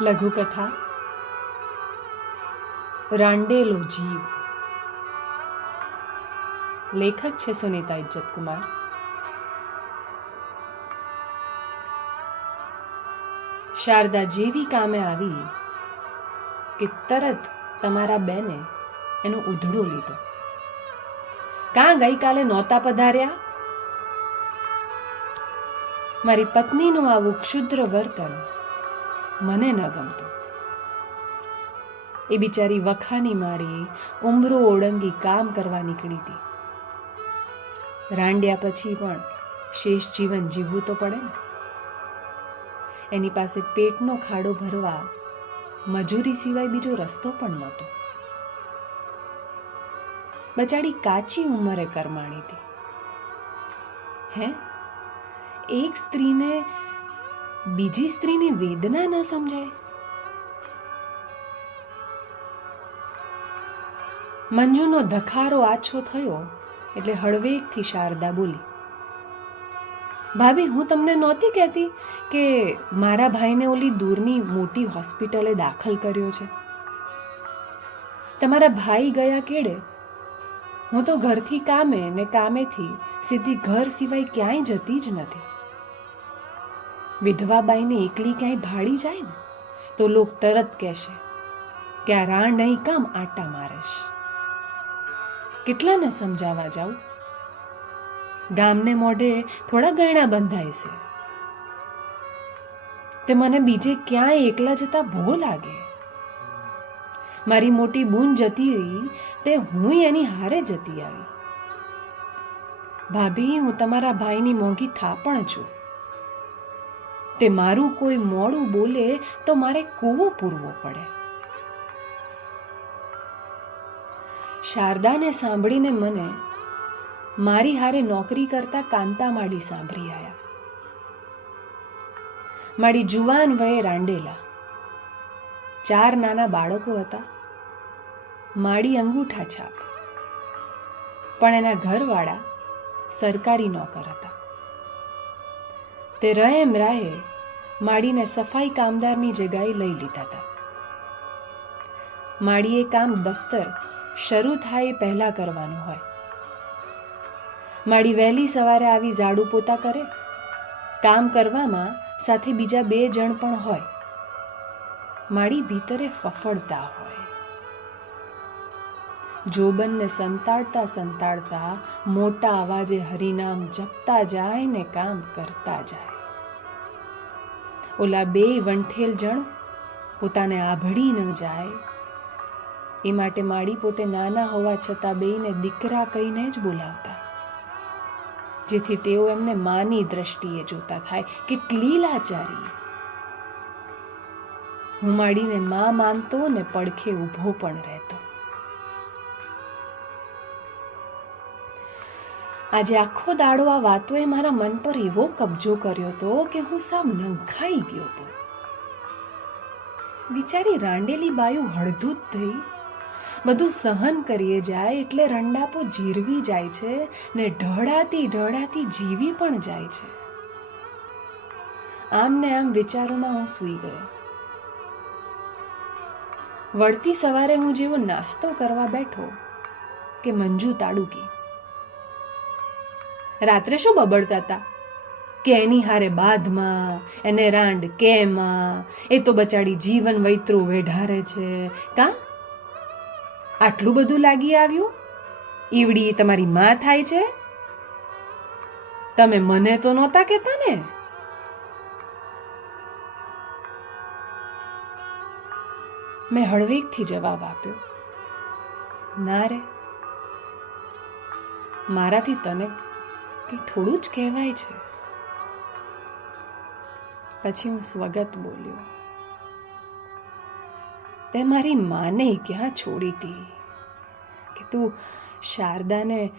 લઘુકથા. રાંડેલો જીવ. લેખક છે સુનીતા ઇજ્જતકુમાર. શારદા જેવી કામે આવી કે તરત તમારા બેને એનો ઉધડો લીધો. કાં ગઈકાલે નહોતા પધાર્યા? મારી પત્નીનું આવું ક્ષુદ્ર વર્તન મને ન ગમતું. એ બિચારી વખાની મારી ઉમરો ઓળંગી કામ કરવા નીકળી હતી. રાંડ્યા પછી પણ શેષ જીવન જીવવું તો પડે ને. એની પાસે પેટનો ખાડો ભરવા મજૂરી સિવાય બીજો રસ્તો પણ નહોતો. બચાડી કાચી ઉંમરે કરમાણી હતી. હે? એક સ્ત્રીને બીજી સ્ત્રીની વેદના ન સમજાય? મંજુનો ધખારો આછો થયો એટલે હળવેકથી શારદા બોલી, ભાભી, હું તમને નહોતી કહેતી કે મારા ભાઈને ઓલી દૂરની મોટી હોસ્પિટલે દાખલ કર્યો છે? તમારા ભાઈ ગયા કેડે? હું તો ઘરથી કામે ને કામેથી સીધી ઘર સિવાય ક્યાંય જતી જ નથી. વિધવા બાઈને એકલી ક્યાંય ભાડી જાય ને, તો લોક તરત કહેશે કે આ રાણ નહીં કામ આટા મારેશ કેટલાને સમજાવવા જાઉં? ગામને મોઢે થોડા ગયણા બંધાય છે. તે મને બીજે ક્યાંય એકલા જતા ભો લાગે. મારી મોટી બૂન જતી રહી, તે હું એની હારે જતી આવી. ભાભી, હું તમારા ભાઈની મોંઘી થાપણ છું. તે મારું કોઈ મોડું બોલે તો મારે કૂવો પૂરવો પડે. શારદાને સાંભળીને મને મારી હારે નોકરી કરતા કાંતા માડી સાંભળી આયા. માડી જુવાન વયે રાંડેલા. ચાર નાના બાળકો હતા. માડી અંગૂઠા છાપ. પણ એના ઘરવાળા સરકારી નોકર હતા. તે રહેમ રાયે માડીને સફાઈ કામદારની જગ્યાએ લઈ લીધા હતા માડીએ કામ દફતર શરૂ થાય પહેલાં કરવાનું હોય. માડી વહેલી સવારે આવી ઝાડુ પોતા કરે. કામ કરવામાં સાથે બીજા બે જણ પણ હોય. માડી ભીતરે ફફડતા હોય. જોબનને સંતાડતા સંતાડતા મોટા અવાજે હરિનામ જપતા જાય ને કામ કરતા જાય. ઓલા બે વંઠેલ જણ પોતાને આભળી ન જાય. એ માટે માડી પોતે નાના હોવા છતાં બેને દીકરા કહીને જ બોલાવતા. જેથી તેઓ એમને માની દ્રષ્ટિએ જોતા થાય. કેટલી લાચારી. હું માડીને માં માનતો ને પડખે ઊભો પણ રહેતો આજે આખો દાડો આ વાતોએ મારા મન પર એવો કબજો કર્યો હતો કે હું સાવ નંખાઈ ગયો હતો. બિચારી રાંડેલી બાયું હળધૂત થઈ. બધું સહન કરીએ જાય એટલે રંડાપો જીરવી જાય છે ને ઢળાતી ઢળાતી જીવી પણ જાય છે. આમ ને આમ વિચારોમાં હું સૂઈ ગયો. વળતી સવારે હું જેવો નાસ્તો કરવા બેઠો કે મંજુ તાડુકી. રાત્રે શું બબડતા હતા કે એની હારે બાદમાં, એને રાંડ કેમાં? એ તો બચાડી જીવન વૈતરું વેઢારે છે. કા? આટલું બધું લાગી આવ્યું? ઈવડી તમારી માં થાય છે? તમે મને તો નહોતા કહેતા ને? મેં હળવેકથી જવાબ આપ્યો. ના રે. મારાથી તને કંઈ થોડું જ કહેવાય છે. પછી હું સ્વગત બોલ્યો. તે મારી માને ક્યાં છોડી હતી કે તું શારદાને